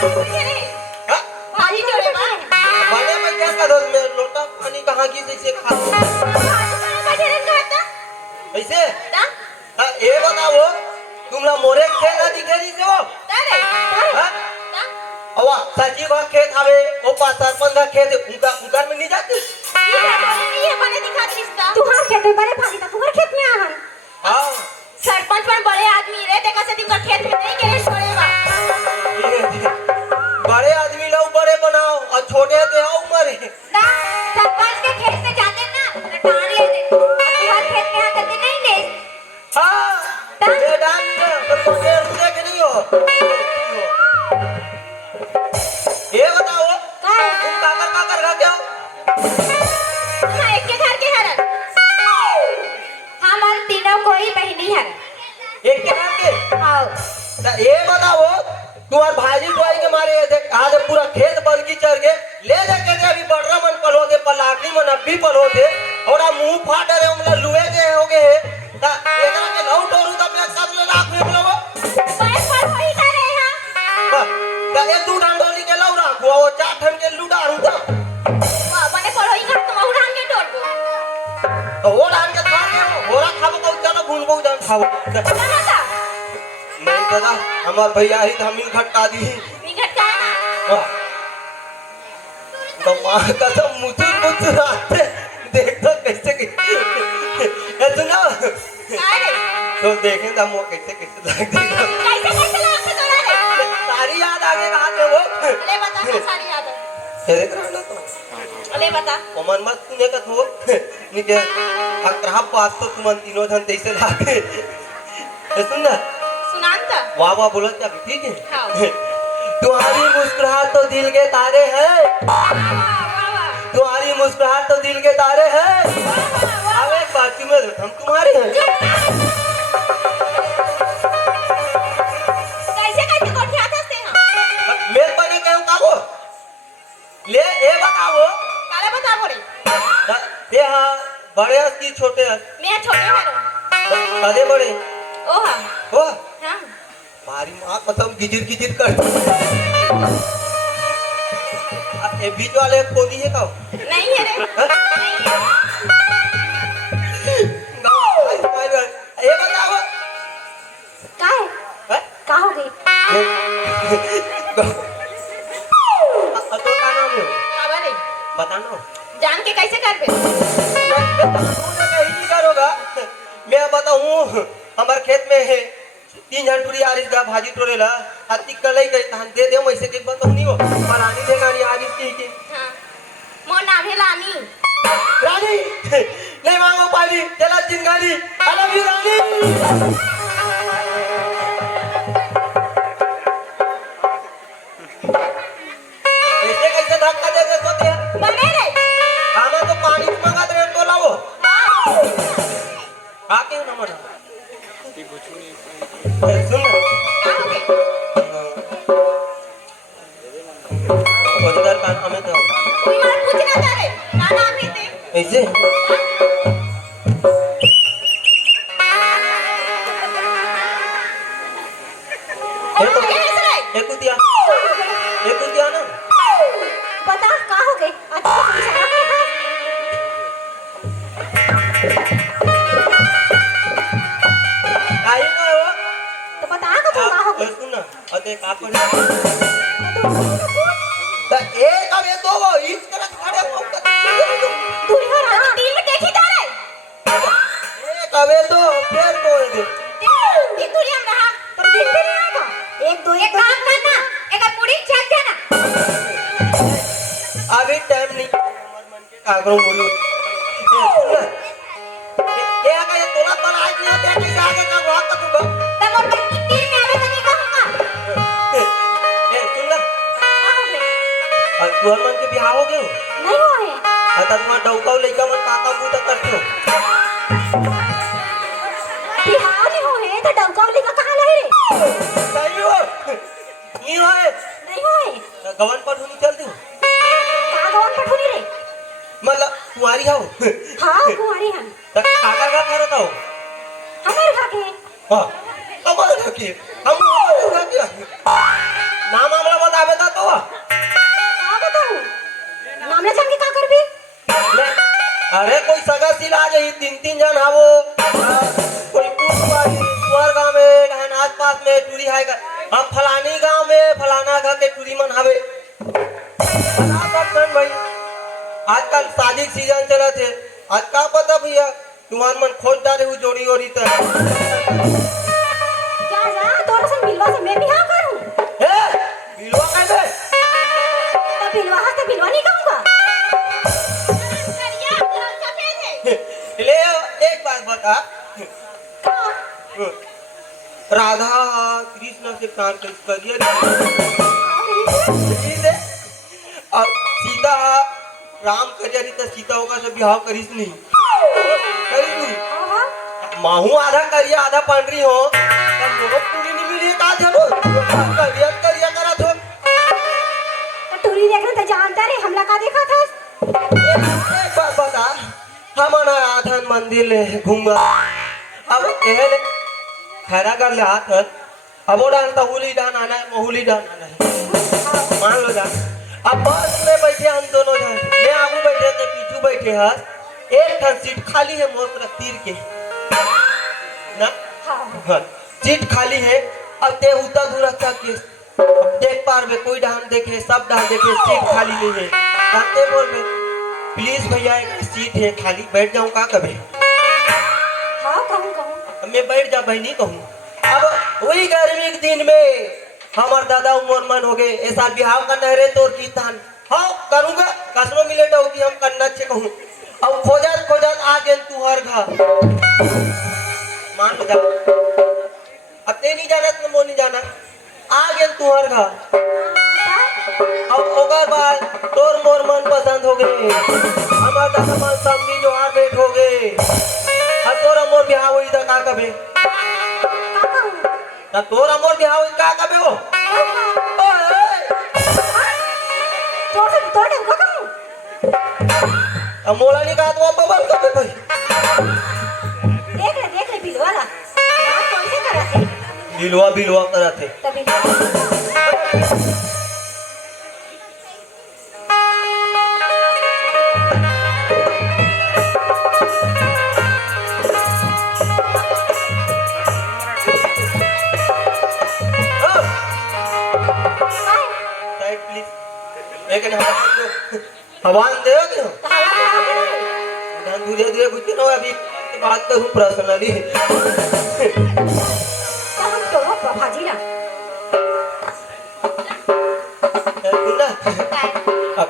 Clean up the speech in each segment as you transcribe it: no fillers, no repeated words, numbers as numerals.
भाजी जोड़े बा बड़े में क्या करो मैं लोटा पानी कहाँ की जैसे खा ऐसे ये बताओ तुमला मोरे खेत ना दिखे नहीं जो अवा सची का खेत हवे वो पास सरपंच का खेत उनका उनका में नहीं जाती ये बने दिखाती रिश्ता तू हां खेत में बड़े भागी था तुम्हारे खेत में आहन हां सरपंच पर बड़े आदमी रे देखा से दिखा खेत में नहीं गेले छोड़े बा बड़े आदमी लोग बड़े बनाओ और छोटे दे आओ मरे ना सरपंच के खेत में जाते ना डाल लेते तुम्हारे खेत में आकर नहीं ले हां ये डांस तो तुम्हें रुके के नहीं हो ये बताओ तुम काकर काकर खा के आओ हां एक के घर के हर हमार तीनों कोई बहनी है एक के घर के आओ ये बताओ तुम्हार भाजी बोई के मारे देख आज पूरा खेत बलकी चढ़ के ले जाके दे अभी बड़रा मन पलो दे पलाकड़ी मन अभी पलो दे और मुंह फाटे रे हमला लुए के होगे ता एकरा के लौ टोरू त मैं सब ले राख में बोलो पैर पर होई करे हां ता ये तू डांडोली के लौ राखो वो चार ठन के लुडारू त बने पर होई घर तुम उड़ान के तोड़ दो तो वो डांड के खा के होरा खाबो को चलो भूल को जान खाबो नहीं दादा हमार भैया ही धमिल खटका दी निकट का ना तो मां का तो मुझे आते देख तो कैसे है सुनो अरे तो देखें तो वो कैसे कैसे लगती है कैसे लाख से तोड़ा रे सारी याद आगे कहा थे वो ले बता तो सारी याद है तेरे कराना तो ले बता मन मत सुने का तो निके अकरा पास तो तुम तीनों धन तैसे लाके सुन ना सुनांता वाह वाह बोलो क्या ठीक है हाँ। तुम्हारी मुस्कुराहट तो दिल के तारे हैं तुम्हारी मुस्कुराहट तो दिल के तारे हैं अब एक बात में हम तुम्हारे हैं कैसे कैसे कोठिया था से हम मेरे बने कहूं काबो ले ए बताओ काले बता बोले ये हाँ बड़े हस की छोटे हस मैं छोटे हरो कदे बड़े ओ हां हो हां मारी माँ मतलब गिजिर गिजिर कर ए बीच वाले कोदी है का नहीं है रे नहीं है ये बताओ का है का हो गई तो का नाम है खबर है बताना जान के कैसे करबे नहीं करोगा मैं बताऊं हमारे खेत में है 3 झंटुरी आरिस का भाजी टोरेला अति कलई गई धान दे दे वैसे के बताऊं नहीं हो मलानी देगा नहीं आरिस की हां मोर नाम है लानी रानी नहीं मांगो पानी चला चिंगारी आई लव यू रानी ऐसे कैसे धक्का दे दे सोते बने रे खाना तो पानी मंगा दे तो लाओ आ क्यों ना मना सुन उधर कान हमें तो कोई मार पूछना था रे ना नाम है ते ऐसे एक दिया ना बता का हो गई अच्छा तुमसे का कहा आई ना वो तो बता का का हो गई सुन ना अते का पर ता एक अब ये दो वो इस तरह खड़े हो तू ही हो रहा दिल में देखी था रे एक अब ये दो फिर दो दे दिन दूरी हम रहा तो दिन भी नहीं आएगा एक दो एक काम करना एक पूरी छक देना अभी टाइम नहीं हमारे मन के कागरों बोलो ये आगे ये तोला पर आज नहीं होते कि आगे का वहां तक होगा तब और मैं कितनी में आवे तो नहीं कहूंगा ए सुन ना का हो गई तुहर मन के बियाह हो गए नहीं हो है आता तुम्हारा डौका लइका मन काका बूता करती हो बिहार नहीं हो है तो डंका लेकर कहां ले रे सही हो नहीं होए नहीं हो है गवन पर हुनी चलती हो का गवन पठोरी रे मतलब तुम्हारी हो हां कुंवारी हम काका का करता हो हमारे घर के हां हमारे घर की हम हमारे घर की नाम हमरा बता का बता तो क्या बताऊं? नाम ले जान के का करबी? अरे कोई सगा सिला जाई 3-3 जन हावो कोई पुष्पारी सुअर गांव में रहन आसपास में टूरी है हम फलानी गांव में फलाना घर के टूरी मन हावे बता सकते भाई आजकल शादी के सीजन चला थे आज का पता भैया तुम्हार मन खोज डाले हुई जोड़ी ओड़ी तो जा जा तोरा से मिलवा से मैं भी हाँ करूं। ए बिलवा कैसे तो बिलवा नहीं कहूंगा। ले एक बात बता राधा कृष्ण से प्यार करिए और सीता राम करिए तो सीता होगा से बिहाव करीस नहीं माहू आधा करिए आधा पंडरी हो तब लोग पूरी नहीं मिली का चलो करिए करा थो टूरी देखना तो जानता रे हमला का देखा था। एक बात बता हमारा आधन मंदिर ले घूमगा अब एहले खैरा कर ले हाथ अब वो डाल तहुली डाल आना है महुली डाल आना है मान लो जा अब बस में बैठे हम दोनों जन मैं आगू बैठे तो पीछू बैठे हस एक ठन सीट खाली है मोर तरफ तीर के ना हाँ सीट खाली है अब ते उतना दूर अच्छा के देख पार में कोई डाल देखे सब डाल देखे सीट खाली नहीं है कहते बोल में प्लीज भैया एक सीट है खाली बैठ जाऊं का कभी हाँ कहूँ मैं बैठ जा बहनी कहूँ अब वही गर्मी के दिन में हमार दादा उमर मन हो गए ऐसा बिहाव का नहरे तोर की तान हाँ करूँगा कसनो मिले तो कि हम करना अच्छे कहूँ अब खोजत आ गए तू हर घर मान लो जा अब ते नहीं जाना तो मो नहीं जाना आ गए तू हर घर अब ओकर बाद तोर मोर मन पसंद हो गए हमार दादा मन समझी जो हार बैठ हो गए अब तोरा मोर बिहाव हुई तो का कबे ना तोरा मोर बिहाव हुई का कबे हो अब मोला नहीं कहा तो बबल कबे भाई देख ले बिलवा ला बात कौन से करा थे बिलवा करा थे तभी लेकिन हवान दे धीरे कुछ ना अभी बात करूं पर्सनली भाजी ना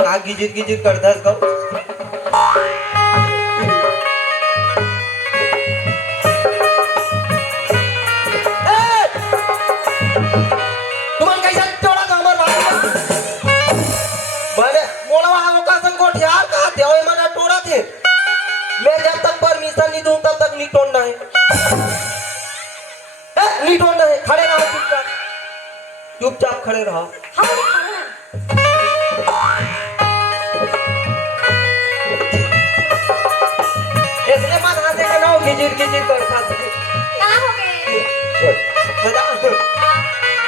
का गिजिर कर दस गाँव मैं जब तक परमिशन नहीं दूं तब तक नहीं तोड़ना है नहीं तोड़ना है खड़े रहो चुपचाप खड़े रहो इसलिए मत हंसे का ना गिजिर करता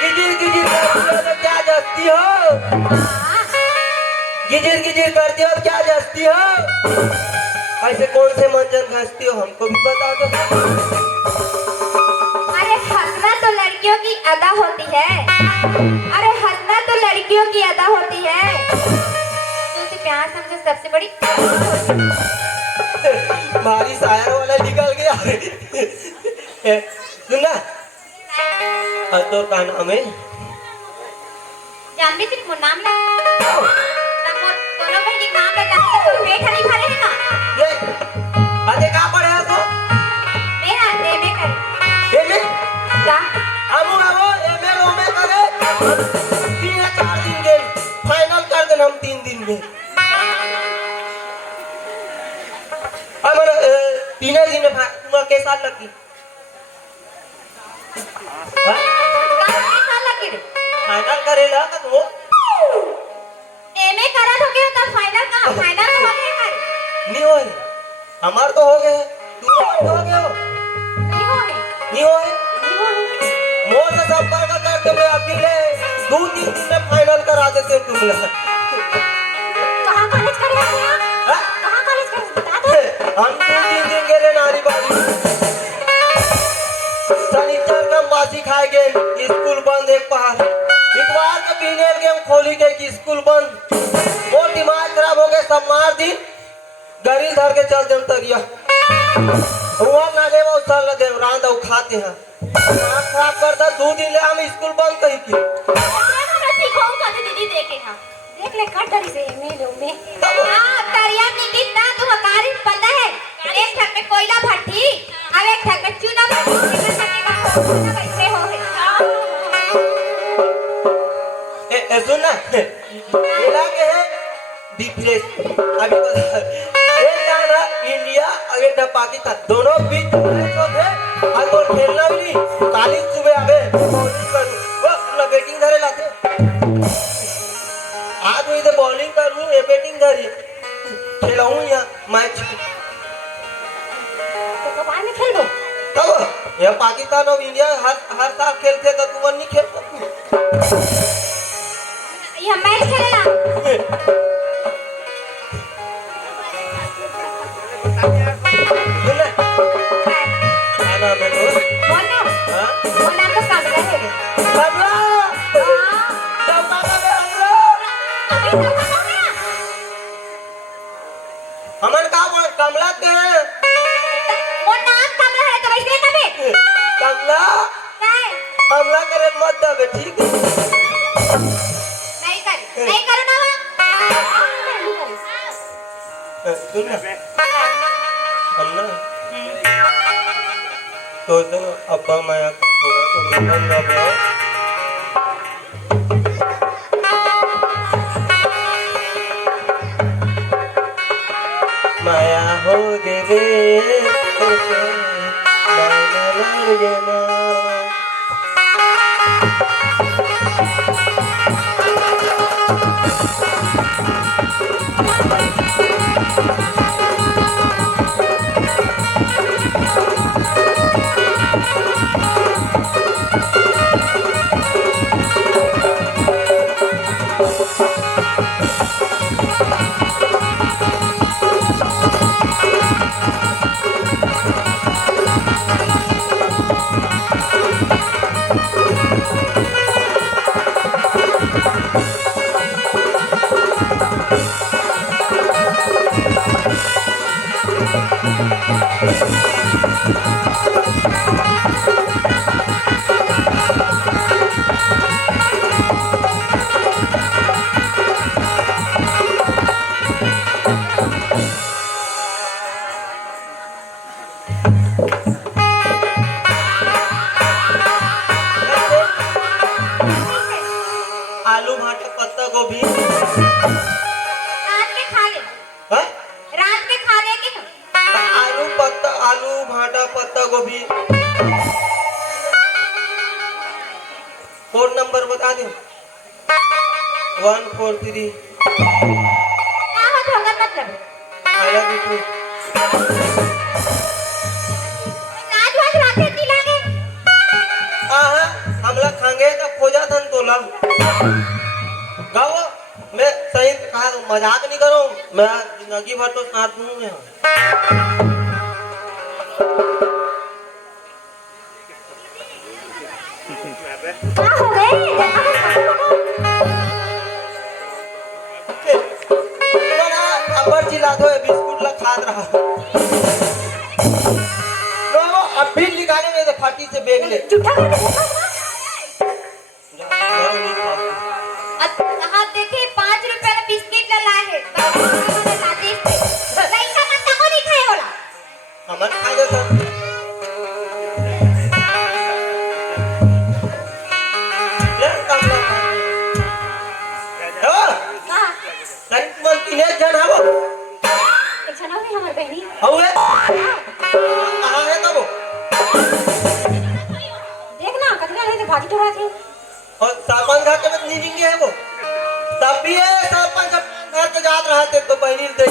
गिजिर करती हो तो क्या जस्ती हो गिजिर करती हो क्या जस्ती हो ऐसे कौन से मंजन घसती हो हमको भी बता दो। अरे हंसना तो लड़कियों की अदा होती है तुझसे प्यार समझो सबसे बड़ी भारी शायर वाला निकल गया सुनना तो का नाम है जानबी तेरे को नाम ला दोनों बहनी नाम लगा पेट हरी भरे है ना ये अरे का पढ़े है तो मेरा एमए कर एमए का हमो एमए करे 3-4 दिन के फाइनल कर देना हम 3 दिन में हमारा 3 दिन में तुम्हारा कैसा लगी फाइनल करेला का तो एमए करा तो के तब फाइनल का फाइनल हो गए कर नहीं होए हमार तो हो गए तुम हो गए हो नहीं नहीं होए होए मोर से संपर्क करके मैं अकेले 2-3 दिन में फाइनल करा देते तुम लोग। कहाँ कॉलेज कर रहे हैं आप? हाँ? कहाँ कॉलेज कर बता दो। हम 2-3 दिन के लिए नारी बाड़ी शनिचर का बासी खाए गए, स्कूल बंद एक पहाड़। इतवार के पीने के हम खोली गए कि स्कूल बंद। वो दिमाग खराब हो गए, सब मार दी गरील धर के चल जम तरिया हुआ ना गए वो सर लगे रांध और खाते हैं दिमाग खराब करता 2 दिन ले हम स्कूल बंद कही की। हमरा सीखो का दीदी देखे हां देख ले कट डरी से मेलो में। तब हां तरिया निकली ना तू हकारी पता है। एक ठक में कोयला भट्टी और एक ठक में चूना भट्टी में सकेगा चूना कैसे हो है। ए सुन ना मिला के है डिफरेंस अभी बता एक गाना इंडिया और एक पाकिस्तान दोनों बीच मैच होते और वो खेलना भी नहीं 40 सुबह आवे बॉलिंग करूं बस ना बैटिंग धरे लाते आज मैं इधर बॉलिंग करूं ये बैटिंग धरी खेलाऊं या मैच तो कबार में खेल दो। तब ये पाकिस्तान और इंडिया हर साल खेलते तो तुम नहीं खेल सकते। ये मैच खेलेगा। सुन खाना में तो बोलना हां बोलना तो काम रहेगा। कमला हां दौड़ाना में हमरो अभी तो हो गया। हमन का बोल कमला के हैं वो नाम कम रहा है तो वैसे कभी कमला क्या है? कमला करे मत दबे ठीक है नहीं करो ना सुन ना कमला तो अब्बा माया को होगा तो मिलन ना हो माया हो गे रे माया लड़ गया आलू भाटा पत्ता गोभी रात के खा ले हाँ? रात के खा ले के आलू भाटा पत्ता गोभी फोन नंबर बता दो 143 क्या हो होगा मतलब आया बिटू आज आज रात में दिलागे हाँ हमला खाएंगे तो खोजा धन तोला गाओ मैं सही कहा मजाक नहीं करूं मैं जिंदगी भर तो साथ दूंगा क्या हो गए अबर चिल्ला दो बिस्कुट ला खाद रहा नो अब भी निकाले नहीं तो फाटी से बेग ले झूठा कर दे हाँ देखिए 5 रुपए का बिस्किट लाए है पैसा मत को नहीं खाए होला हमन खा दे सर ले कमला हो हां कहीं मन किने जन हबो एक जना भी हमार बहनी हवे कहां है तब देख ना कतरा रहे थे भाजी टोरा थे और सरपंच घर के में नीलिंगे है वो तब भी है सरपंच घर के जात रहा थे तो बहनी दे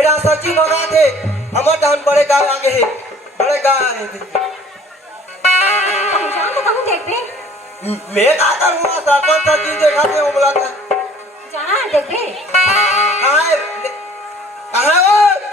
एड़ा सच्ची भगा थे हमर डान बड़े गांव आगे है बड़े गांव आगे थे हम जान तो कहूं देख पे मैं का करूँगा सरपंच जी देखा थे हमला का जहाँ देखे कहाँ है कहाँ है वो